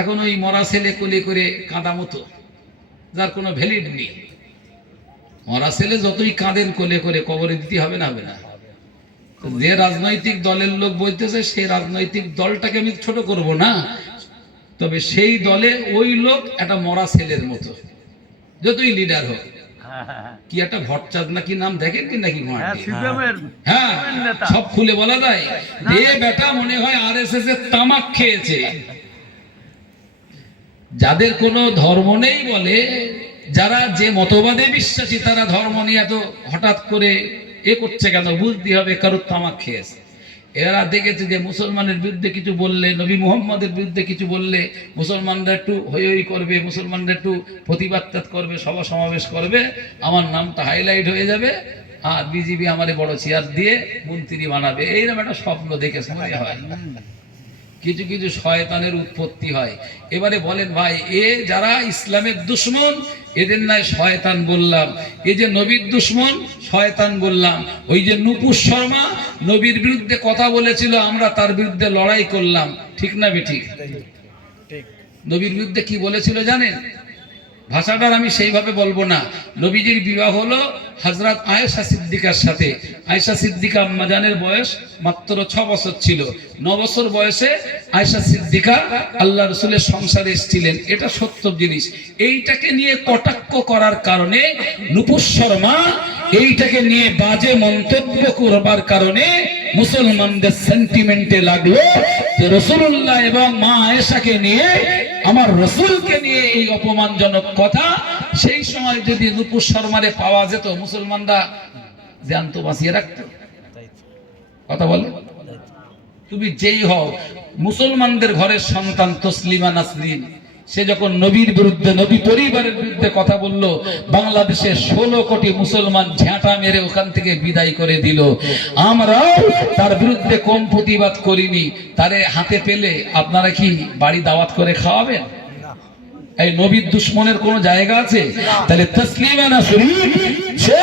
এখন ওই মরা ছেলে কোলে করে কাঁদা মতো, যার কোনো ভ্যালিড নেই। মরা ছেলে যতই কাঁদেন কোলে করে, কবরে দিতে হবে না? হবে না? যে রাজনৈতিক দলের লোক বলতেছে, সেই রাজনৈতিক দলটাকে আমি ছোট করব না, তবে সেই দলে ওই লোক একটা মরা ছেলের মতো, যতই লিডার হোক। কি একটা ভট্টাচার্য না কি নাম দেখেন কি নাকি? হ্যাঁ, সব খুলে বলা যায়। এ বেটা মনে হয় আরএসএস এর তামাক খেয়েছে। যাদের কোনো ধর্ম নেই বলে, যারা যে মতবাদে বিশ্বাসী, তারা ধর্ম নিয়ে এত হঠাৎ করে এ করছে কেন? বুঝতে হবে কারোর তামাক খেয়েছে। এরা দেখেছে যে মুসলমানের বিরুদ্ধে কিছু বললে, নবী মুহাম্মদের বিরুদ্ধে কিছু বললে, মুসলমানরা একটু হই হই করবে, মুসলমানরা একটু প্রতিবাদ করবে, সভা সমাবেশ করবে, আমার নামটা হাইলাইট হয়ে যাবে, আর বিজেপি আমারে বড় চেয়ার দিয়ে মন্ত্রী বানাবে। এইরকম একটা স্বপ্ন দেখে সময় হয়। কিছু কিছু শয়তানের উৎপত্তি হয়। এবারে বলেন ভাই, এ যারা ইসলামের দুশমন, এদের নয় শয়তান বললাম। এই যে নবীর দুশমন, শয়তান বললাম। ওই যে নুপুর শর্মা নবীর বিরুদ্ধে কথা বলেছিল, আমরা তার বিরুদ্ধে লড়াই করলাম, ঠিক না বেঠিক? নবীর বিরুদ্ধে কি বলেছিল জানেন? ভাষাটার আমি সেইভাবে বলবো না। নবীজির বিবাহ হলো হযরত আয়েশা সিদ্দিকার সাথে। আয়েশা সিদ্দিকা আম্মাজানের বয়স মাত্র 6 বছর ছিল। 9 বছর বয়সে আয়েশা সিদ্দিকা আল্লাহ রাসূলের সংসারে এসেছিলেন, এটা সত্য জিনিস। এইটাকে নিয়ে কটাক্ষ করার কারণে নুপুর শর্মা এইটাকে নিয়ে বাজে মন্তব্য করবার কারণে মুসলমানদের সেন্টিমেন্টে লাগলো যে রাসূলুল্লাহ এবং মা আয়েশাকে নিয়ে, আমার রাসূলকে নিয়ে এই অপমানজনক কথা। সেই সময় যদি নুপুর শর্মারে পাওয়া যেত, মুসলমানরা জ্যান্ত বাঁচিয়ে রাখত। কথা বলে, তুমি যেই হও, মুসলমানদের ঘরের সন্তান তসলিমা নাসরিন, সে যখন নবীর বিরুদ্ধে, নবী পরিবারের বিরুদ্ধে কথা বলল, বাংলাদেশের 16 কোটি মুসলমান ঝাঁটা মেরে ওখান থেকে বিদায় করে দিল। আমরাও তার বিরুদ্ধে কম প্রতিবাদ করিনি। তারে হাতে পেলে আপনারা কি বাড়ি দাওয়াত করে খাওয়াবেন? এই নবীর দুশমনের কোন জায়গা আছে? তাহলে তসলিমা নাসরিন, সে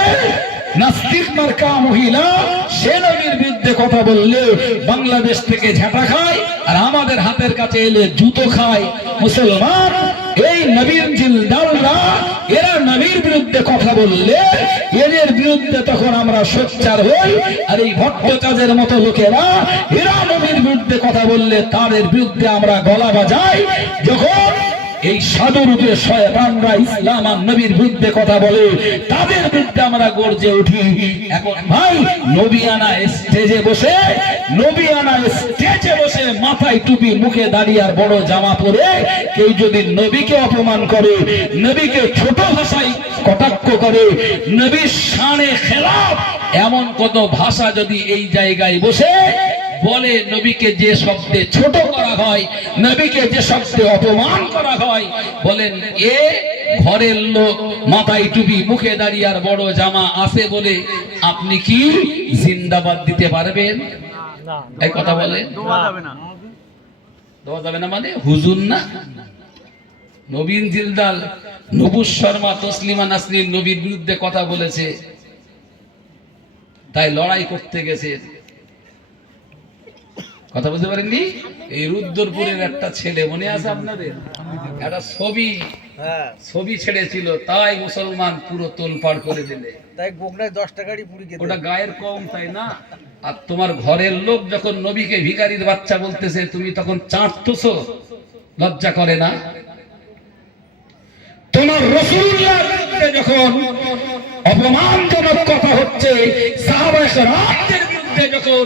নাস্তিক মার্কা মহিলা, সে নবীর বিরুদ্ধে কথা বললে বাংলাদেশ থেকে ঝাঁটা খায়, আর আমাদের হাতের কাছে এলে জুতো খায়। মুসলমান এই নবীর জিলদাররা, এরা নবীর বিরুদ্ধে কথা বললে এদের বিরুদ্ধে তখন আমরা সোচ্চার হই। আর এই ভট্টাচার্যের মতো লোকেরা, এরা নবীর বিরুদ্ধে কথা বললে তাদের বিরুদ্ধে আমরা গলা বাজাই। যখন এই সাধুরূপে শয়তানরা ইসলাম আর নবীর বিরুদ্ধে কথা বলে, তাদের বিরুদ্ধে আমরা গর্জে উঠি। এখন ভাই, নবিয়ানা স্টেজে বসে, মাথায় টুপি, মুখে দাঁড়িয়ে আর বড় জামা পরে কেউ যদি নবীকে অপমান করে, নবীকে ছোট ভাষায় কটাক্ষ করে, নবীর শানে খেলাফ এমন কত ভাষা যদি এই জায়গায় বসে বলে, নবীকে যে শব্দে ছোট করা হয়, নবীকে যে শব্দে অপমান করা হয়, বলেন এ ঘরের লোক, মাথায় টুপি, মুখে দাঁড়িয়ে আর বড় জামা আছে বলে আপনি কি জিন্দাবাদ দিতে পারবেন? এই কথা বলে দেওয়া যাবে না, মানে হুজুর না। নবীন জিলদাল নুপুর শর্মা, তসলিমা নাসরিন নবীর বিরুদ্ধে কথা বলেছে, তাই লড়াই করতে গেছে। কথা বুঝতে পারেননি? এই রুদ্রপুরের একটা ছেলে মনে আছে আপনাদের? একটা ছবি ছেড়েছিল, তাই মুসলমান পুরো তোলপাড় করে দিলে। তাই গোগনায় 10 টাকারই পুরি খেতে। ওটা গায়ের কম, তাই না? আর তোমার ঘরের লোক যখন নবীকে ভিখারির বাচ্চা বলতেছে, তুমি তখন চাঁদতেছো, লজ্জা করে না? তোমার রাসূলুল্লাহর বিরুদ্ধে যখন অপমানজনক কথা হচ্ছে, সাহাবায়ে কেরামদের বিরুদ্ধে যখন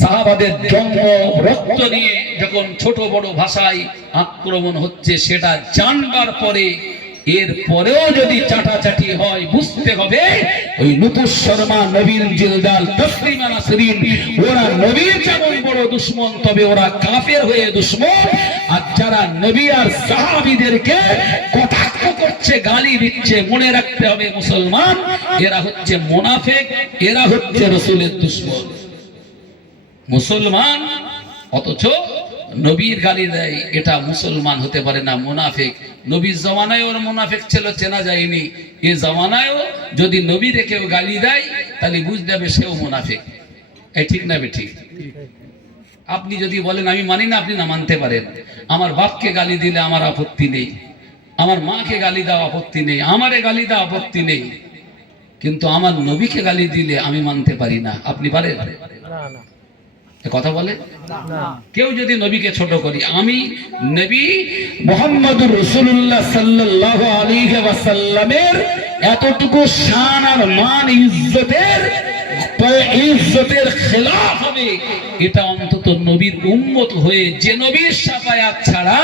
সাহাবাদের জন্ম রক্ত নিয়ে যখন ছোট বড় ভাষায় আক্রমণ হচ্ছে সেটা জানবার পরে এর পরেও যদি চাটাচাটি হয় বুঝতে হবে ওই নুপুর শর্মা নবীর জিলদাল তসলিমা নাসরিন ওরা নবীর যেমন বড় দুশমন তবে ওরা কাফের হয়ে দুশমন। আর যারা নবী আর সাহাবীদেরকে কটাক্ষ করছে গালি দিচ্ছে মনে রাখতে হবে মুসলমান এরা হচ্ছে মুনাফিক, এরা হচ্ছে রাসূলের দুশমন। মুসলমান অথচ নবীর গালি দেয় এটা মুসলমান হতে পারে না, মুনাফিক। নবীর জমানায় ওর মুনাফিক ছিল, চেনা যায়নি। এই জমানায়ও যদি নবীরে কেউ গালি দেয় তাহলে বুঝতে হবে সেও মুনাফিক। এই ঠিক না বেঠিক? আপনি যদি বলেন আমি মানি না, আপনি না মানতে পারেন। আমার বাপকে গালি দিলে আমার আপত্তি নেই, আমার মাকে গালি দেওয়া আপত্তি নেই, আমারে গালি দেওয়া আপত্তি নেই, কিন্তু আমার নবীকে গালি দিলে আমি মানতে পারি না। আপনি পারেন? কথা বলে কেউ যদি নবীকে ছোট করি, আমি নবী মুহাম্মদুর রাসূলুল্লাহ সাল্লাল্লাহু আলাইহি ওয়াসাল্লামের এতটুকু শান আর মান ইজ্জতের খেলাফ হবে এটা অন্তত নবীর উম্মত হয়ে যে নবীর শাফায়াত ছাড়া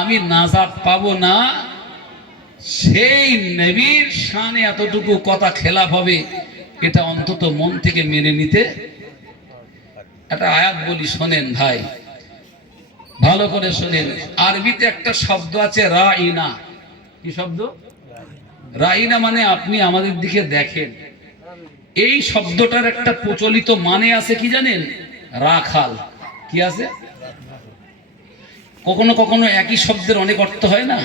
আমি নাজাত পাবো না, সেই নবীর শানে এতটুকু কথা খেলাফ হবে এটা অন্তত মন থেকে মেনে নিতে। একটা আয়াত বলি শোনেন ভাই, ভালো করে শোনেন। আরবিতে একটা শব্দ আছে রাইনা। কি শব্দ? রাইনা মানে আপনি আমাদের দিকে দেখেন। এই শব্দটার একটা প্রচলিত মানে আছে কি জানেন? রাখাল। কি আছে? কখনো কখনো একই শব্দের অনেক অর্থ হয় না?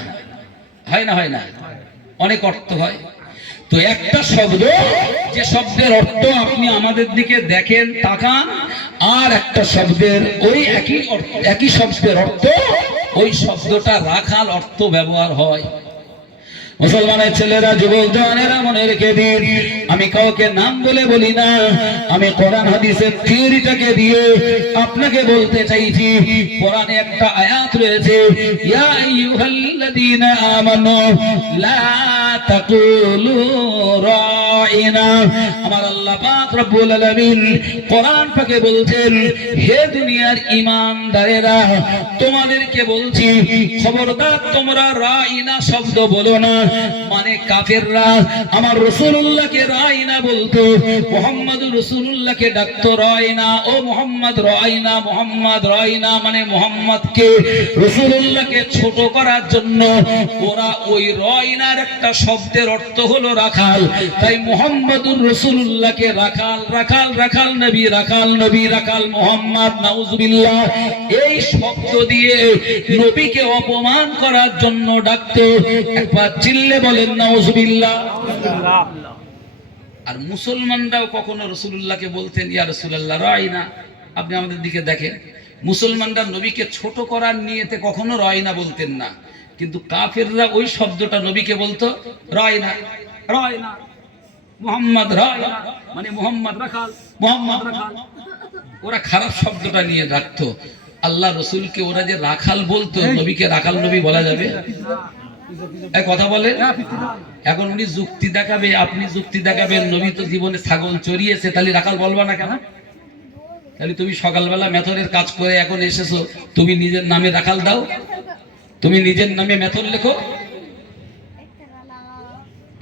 হয় না? হয় না? অনেক অর্থ হয়। তো একটা শব্দ যে শব্দের অর্থ আপনি আমাদের দিকে দেখেন তাকান, আর একটা শব্দের ওই একই শব্দের অর্থ ওই শব্দটা রাখাল অর্থ ব্যবহার হয়। মুসলমানের ছেলেরা, যুবক জওয়ানেরা মনে রেখে দিন, আমি কাউকে নাম বলে বলি না, আমি কোরআন হাদিসের থিওরিটাকে দিয়ে আপনাকে বলতে চাইছি। কোরআনে একটা আয়াত রয়েছে, ইয়া আইয়ুহাল্লাযীনা আমানু লা তাকুলু রাইনা। আমার আল্লাহ পাক রব্বুল আলামিন কোরআন পাকে বলছেন, হে দুনিয়ার ঈমানদারেরা তোমাদেরকে বলছি খবরদার তোমরা রাইনা শব্দ বলো না। মানে কাফেররা আমার রাসূলুল্লাহকে রাইনা বলতো, মুহাম্মদুর রাসূলুল্লাহকে ডাকতো রাইনা। ও মুহাম্মদ রাইনা, মুহাম্মদ রাইনা মানে মুহাম্মদকে রাসূলুল্লাহকে ছোট করার জন্য ওরা ওই রাইনার একটা শব্দের অর্থ হলো রাখাল। তাই মুহাম্মদুর রাসূলুল্লাহকে রাখাল, রাখাল, রাখাল নবী, রাখাল নবী, রাখাল মুহাম্মদ, নাউজুবিল্লাহ এই শব্দ দিয়ে নবীকে অপমান করার জন্য ডাকতো। একবার চিল্লে বলেন নাউজুবিল্লাহ। আর মুসলমানরাও কখনো রাসূলুল্লাহকে বলতেন ইয়া রাসূলুল্লাহ রাইনা। আপনি আমাদের দিকে দেখেন, মুসলমানরা নবীকে ছোট করার নিয়তে কখনো রাইনা বলতেন না, কিন্তু কাফেররা ওই শব্দটা নবীকে বলতো রাইনা, রাইনা মুহাম্মদ রাইনা মানে মুহাম্মদ রাখাল, মুহাম্মদ রাখাল। ওরা খারাপ শব্দটা নিয়ে রাখতো। আল্লাহ রসুলকে ওরা যে রাখাল বলতো, নবীকে রাখাল নবী বলা যাবে? কথা বলে। এখন উনি যুক্তি দেখাবে, আপনি যুক্তি দেখাবেন, নবী তো জীবনে ছাগল চড়িয়েছে, তাহলে রাখাল বলবা না কেন? তাহলে তুমি সকালবেলা মেথরের কাজ করে এখন এসেছো, তুমি নিজের নামে রাখাল দাও, তুমি নিজের নামে মেথর লেখো।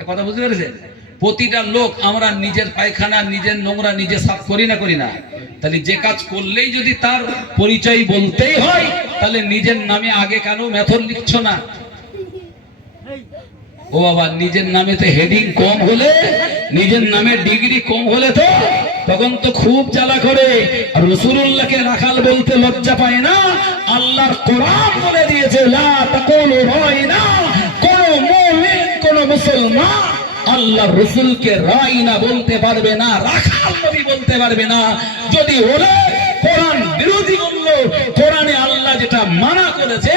কথা বুঝতে পেরেছেন? প্রতিটা লোক আমরা নিজের পায়খানা, নিজের নোংরা নিজে সাফ করি না? করি না? তাহলে যে কাজ করলেই যদি তার পরিচয় বলতেই হয়, তাহলে নিজের নামে আগে কেন মেথর লিখছো না? ও বাবা, নিজের নামে তো হেডিং কম হলে, নিজের নামে ডিগ্রি কম হলে তো তখন তো খুব জ্বালা করে। আর রাসূলুল্লাহকে রাখাল বলতে লজ্জা পায় না? আল্লাহর কোরআন বলে দিয়েছে লা তাকুলু রাইনা। কোন মুমিন, কোন মুসলমান আল্লাহর রাসূলকে রাইনা বলতে পারবে না, রাখাল নবী বলতে পারবে না। যদি বলে কোরআন বিরোধী বলল, কোরআনে আল্লাহ যেটা মানা করেছে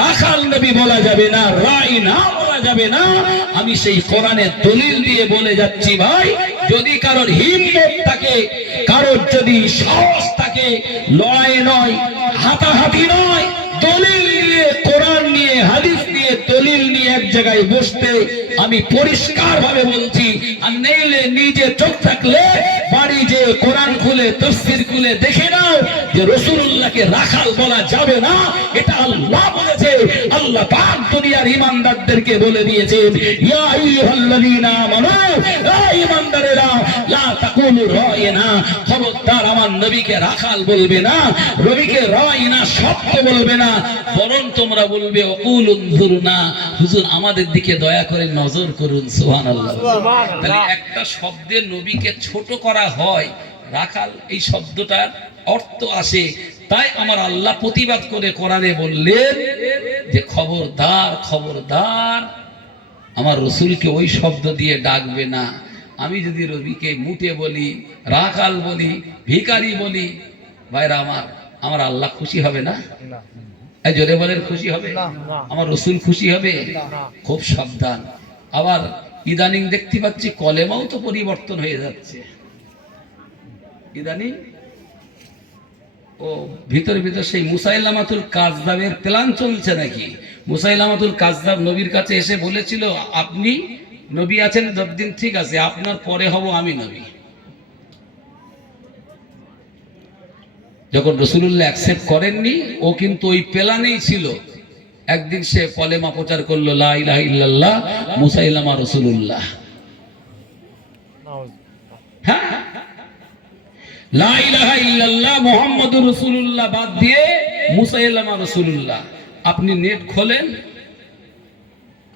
রাখাল নবী বলা যাবে না, রাইনা বলা যাবে না। আমি সেই কোরআনের দলিল দিয়ে বলে যাচ্ছি ভাই, যদি কারোর হিম্মত থাকে, কারোর যদি সাহস থাকে, লড়াই নয়, হাতাহাতি নয়, দলিল নিয়ে, কোরআন নিয়ে, হাদিস নিয়ে দলিল নিয়ে এক জায়গায় বসতে আমি পরিষ্কার ভাবে বলছি, আর নেইলে নিজে চোখ থাকলে বাড়ি যে কোরআন খুলে তাফসীর খুলে দেখে নাও যে রাসূলুল্লাহকে রাখাল বলা যাবে না, এটা আল্লাহ বলেছে। আল্লাহ পাক দুনিয়ার ঈমানদারদেরকে বলে দিয়েছেন, ইয়া আইয়ুহাল্লাযীনা আমানু, এই ঈমানদারেরা, লা তাকুলু রায়না, খবরদার আমার নবীকে রাখাল বলবে না, নবীকে রায়না শব্দ বলবে না, বরং তোমরা বলবে ওকুল উনজুরনা, হুজুর আমাদের দিকে দয়া করে নজর করুন। সুবহানাল্লাহ। তাহলে একটা শব্দে নবীকে ছোট করা হয়, রাখাল এই শব্দটার অর্থ আসে। তাই আমার আল্লাহ প্রতিবাদ করে কোরআনে বললেন যে খবরদার খবরদার আমার রসুলকে ওই শব্দ দিয়ে ডাকবে না। আমি যদি রবিকে মুটে বলি, রাখাল বলি, ভিখারি বলি, ভাইরা আমার আল্লাহ খুশি হবে না? এই জোরে বলেন, খুশি হবে? আমার রসুল খুশি হবে? খুব সাবধান। আবার ইদানিং দেখতে পাচ্ছি কলেমাও তো পরিবর্তন হয়ে যাচ্ছে। ইদানিং ও ভিতর ভিতর সেই মুসাইলামাতুল কাযযাবের প্ল্যান চলছে নাকি। মুসাইলামাতুল কাযযাব নবীর কাছে এসে বলেছিল, আপনি নবী আছেন যতদিন ঠিক আছে, আপনার পরে হব আমি নবী। যখন রাসূলুল্লাহ অ্যাকসেপ্ট করেননি, ও কিন্তু ওই প্ল্যানেই ছিল। একদিন সে কলেমা প্রচার করলো, লা ইলাহা ইল্লাল্লাহ মুসাইলামা রাসূলুল্লাহ। হ্যাঁ, লা ইলাহা ইল্লাল্লাহ মুহাম্মাদুর রাসূলুল্লাহ বাদ দিয়ে মুসাইলামা রাসূলুল্লাহ। আপনি নেট খোলেন,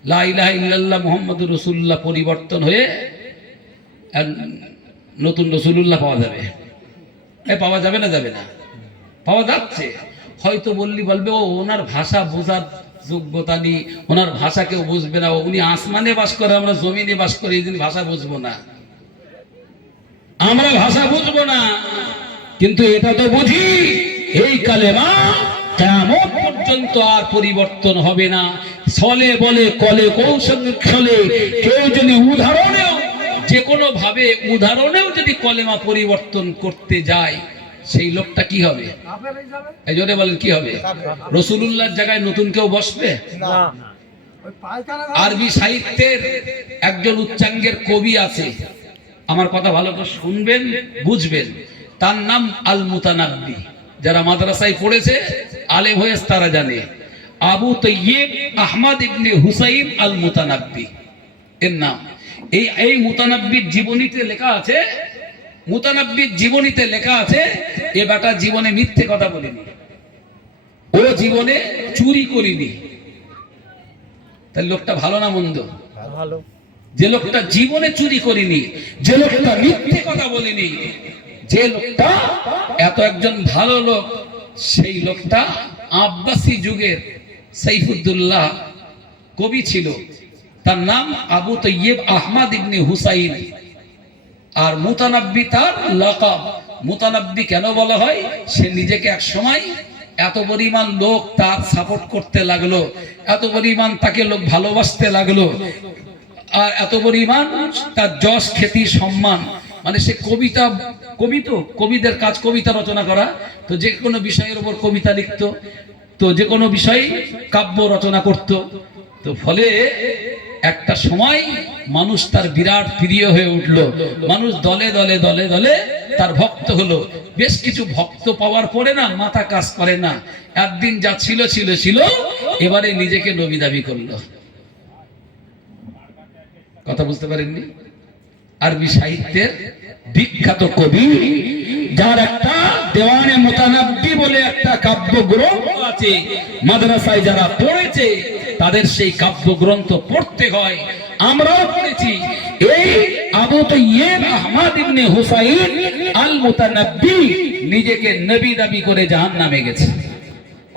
লা ইলাহা ইল্লাল্লাহ মুহাম্মাদুর রাসূলুল্লাহ পরিবর্তন হয়ে নতুন রাসূলুল্লাহ পাওয়া যাবে। পাওয়া যাবে না? যাবে না, পাওয়া যাচ্ছে। হয়তো বলবে ও ওনার ভাষা বোঝার যোগ্যতা নেই, ওনার ভাষা কেউ বুঝবে না, উনি আসমানে বাস করে, আমরা জমিনে বাস করি, এই দিন ভাষা বুঝবো না, আমরা ভাষা বুঝবো না। কিন্তু এটা তো বুঝি, এই কালেমা কিয়ামত পর্যন্ত আর পরিবর্তন হবে না। ছলে বলে কলে কৌশলে কেউ যদি উদাহরণেও, যে কোনো ভাবে উদাহরণেও যদি কলেমা পরিবর্তন করতে যায়, সেই লোকটা কি হবে? এই জোরে বলেন, কি হবে? রাসূলুল্লাহর জায়গায় নতুন কেউ বসবে না। আরবি সাহিত্যের একজন উচ্চাঙ্গের কবি আছে, আমার কথা ভালো করে শুনবেন, বুঝবেন। তার নাম আল মুতানাব্বি। যারা মাদ্রাসায় পড়েছে, আলেম হয়েছে, তারা জানে। আবু তাইয়্যিব আহমদ ইবনে হুসাইন আল মুতানাব্বি এর নাম। এই মুতানাব্বির জীবনীতে লেখা আছে, মুতানাব্বির জীবনীতে লেখা আছে, এ বেটা জীবনে মিথ্যে কথা বলেনি, ও জীবনে চুরি করিনি। তাহলে লোকটা ভালো না মন্দ? ভালো। যে লোকটা জীবনে চুরি করিনি, যে লোকটা মিথ্যে কথা বলেনি, যে লোকটা এত একজন ভালো লোক, সেই লোকটা আব্বাসি যুগের সাইফুদ্দৌলাহ কবি ছিল। তার নাম আবু তাইয়্যিব আহমদ ইবনে হুসাইন। আর মুতানাব্বি তার লাকাব। মুতানাব্বি কেন বলা হয়? সে নিজেকে এক সময় এত পরিমাণ লোক তার সাপোর্ট করতে লাগলো, এত পরিমাণ তাকে লোক ভালোবাসতে লাগলো, আর এত পরিমাণ তার যশ খ্যাতি সম্মান, মানে সে কবিদের কাজ কবিতা রচনা করা, তো যে কোনো বিষয়ের উপর কবিতা লিখতো, তো যে কোনো বিষয়ে কাব্য রচনা করত। তো ফলে একটা সময় মানুষ তার বিরাট প্রিয় হয়ে উঠলো, মানুষ দলে দলে দলে দলে তার ভক্ত হলো। বেশ কিছু ভক্ত পাওয়ার পরে না মাথা কাজ করে না, একদিন যা ছিল ছিল ছিল, এবারে নিজেকে নবী দাবি করলো। কথা বুঝতে পারেননি? আরবি সাহিত্যের বিখ্যাত কবি, যার একটা দেওয়ানে মুতানাব্বি বলে একটা কাব্যগ্রন্থ আছে, মাদ্রাসায় যারা পড়েছে তাদের সেই কাব্যগ্রন্থ পড়তে হয়, আমরাও পড়েছি। এই আবু তাইয়্যিব আহমদ ইবনে হুসাইন আল মুতানাব্বি নিজেকে নবী দাবি করে জাহান্নামে গেছে।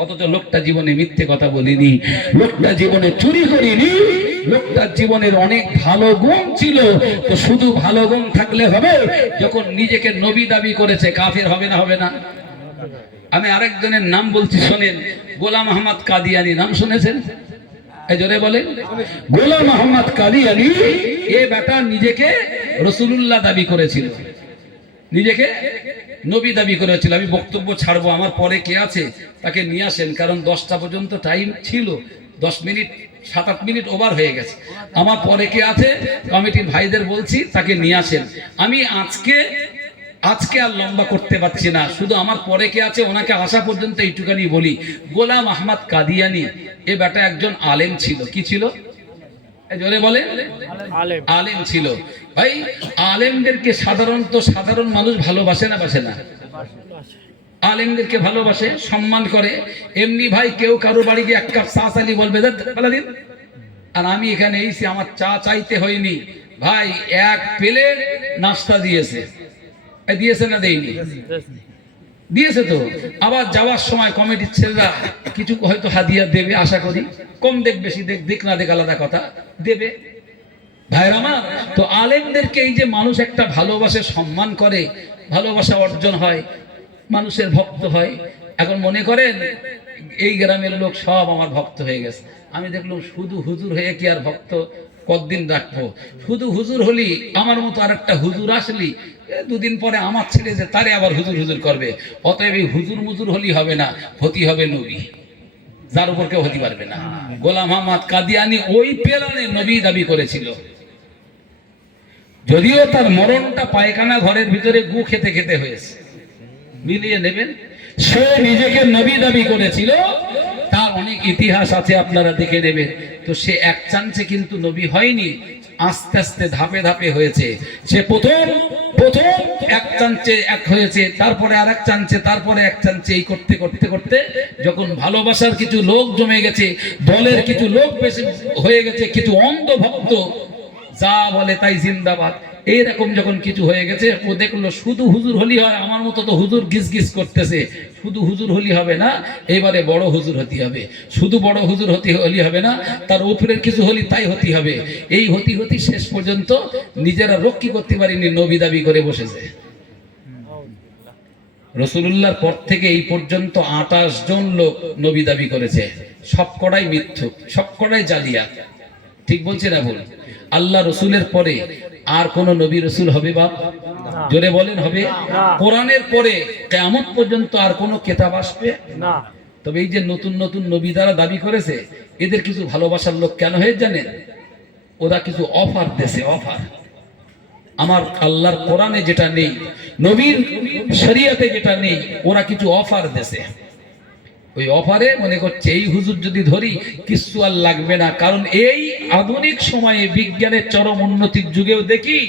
অথচ লোকটা জীবনে মিথ্যে কথা বলিনি, লোকটা জীবনে চুরি করিনি, লোকটার জীবনের অনেক ভালো গুণ ছিল। তো শুধু ভালো গুণ থাকলে হবে? যখন নিজেকে নবী দাবি করেছে, কাফের হবে না? হবে না? আমি আরেকজনের নাম বলছি, শোনেন। গোলাম আহমদ কাদিয়ানি নাম শুনেছেন? এই জোরে বলেন। গোলাম আহমদ কাদিয়ানি, এ বেটা নিজেকে রাসূলুল্লাহ দাবি করেছিল, নিজেকে নবী দাবি করেছিল। আমি বক্তব্য ছাড়বো, আমার পরে কে আছে তাকে নিয়ে আসেন, কারণ 10টা পর্যন্ত টাইম ছিল, 10 মিনিট 7-8 মিনিট ওভার হয়ে গেছে। আমার পরে কে আছে কমিটির ভাইদের বলছি তাকে নিয়ে আসেন। আমি আজকে আর লম্বা করতে পারছি না, শুধু আমার পরে কে আছে ওনাকে আসা পর্যন্ত এইটুখানি বলি। গোলাম আহমদ কাদিয়ানি এ বেটা একজন আলেম ছিল। কি ছিল? জোরে বলে। আলেম ছিল। ভাই আলেমদেরকে সাধারণত সাধারণ মানুষ ভালোবাসে না বাসে না? আলেমদেরকে ভালোবাসে, সম্মান করে। এমনি ভাই কেউ কারো বাড়ি গিয়ে 1 কাপ চা চাইলে বলবে দিন। আর আমি এখানে এসেছি, আমার চা চাইতে হয়নি ভাই, 1 প্লেট নাস্তা দিয়েছে। দিয়েছে না দেয়নি? দিয়েছে তো। আবার যাওয়ার সময় কমিটির ছেলেরা কিছু হয়তো হাদিয়া দেবে আশা করি, কম দেখ বেশি দেখ না দেখ আলাদা কথা, দেবে। ভাইরা আমার, তো আলেমদেরকে এই যে মানুষ একটা ভালোবাসে, সম্মান করে, ভালোবাসা অর্জন হয়, মানুষের ভক্ত হয়। এখন মনে করেন এই গ্রামের লোক সব আমার ভক্ত হয়ে গেছে। আমি দেখলাম শুধু হুজুর হয়ে কি আর ভক্ত কতদিন রাখবো? শুধু হুজুর হলি, আমার মতো আর একটা হুজুর আসলি, 2 দিন পরে আমার ছেলে যে তারে আবার হুজুর হুজুর করবে। অতএব এই হুজুর মুজুর হলি হবে না, হতে হবে নবী, যার উপর কেউ হতে পারবে না। গোলাম আহমদ কাদিয়ানি ওই পেলানে নবী দাবি করেছিল, যদিও তার মরণটা পায়খানা ঘরের ভিতরে গু খেতে খেতে হয়েছে। মিলিয়ে নেবেন, সে নিজেকে নবী দাবি করেছিল, তার অনেক ইতিহাস আছে, আপনারা দেখে নেবেন। তো সে এক চান্সে কিন্তু নবী হয়নি, আস্তে আস্তে ধাপে ধাপে হয়েছে। সে প্রথম এক চান্সে এক হয়েছে, তারপরে আর এক চান্সে, তারপরে এক চান্সে, এই করতে করতে করতে যখন ভালোবাসার কিছু লোক জমে গেছে, দলের কিছু লোক বেশি হয়ে গেছে, কিছু অন্ধ ভক্ত যা বলে তাই জিন্দাবাদ, এইরকম যখন কিছু হয়ে গেছে, ও দেখলো শুধু হুজুর হলি হয়, আমার মতো তো হুজুর গিজ গিজ করতেছে, শুধু হুজুর হলি হবে না, এবারে বড় হুজুর হতে হবে। শুধু বড় হুজুর হলি হবে না, তার উপরের কিছু হলি তাই হতে হবে। এই হতি শেষ পর্যন্ত নিজেরা রক্ষী করতে পারিনি, নবী দাবি করে বসেছে। রাসূলুল্লাহর পর থেকে এই পর্যন্ত 28 জন লোক নবী দাবি করেছে, সবকটাই মিথ্যুক, সবকটাই জালিয়াত। ঠিক বলছে না ভুল? আল্লাহ রসুলের পরে আর কোন নবী রসুল হবে বাপ? জোরে বলেন হবে? কোরআনের পরে কিয়ামত পর্যন্ত আর কোন কিতাব আসবে না। তবে এই যে নতুন নতুন নবী দ্বারা দাবি করেছে, এদের কিছু ভালোবাসার লোক কেন হয়ে জানেন? ওরা কিছু অফার দেশে, অফার। আমার আল্লাহর কোরআনে যেটা নেই, নবীর শরীয়তে যেটা নেই, ওরা কিছু অফার দেশে। ওই অফারে মনে করছে এই হুজুর যদি ধরি কিছু আর লাগবে না, কারণ এই আধুনিক সময়ে বিজ্ঞানের চরম উন্নতির যুগেও দেখি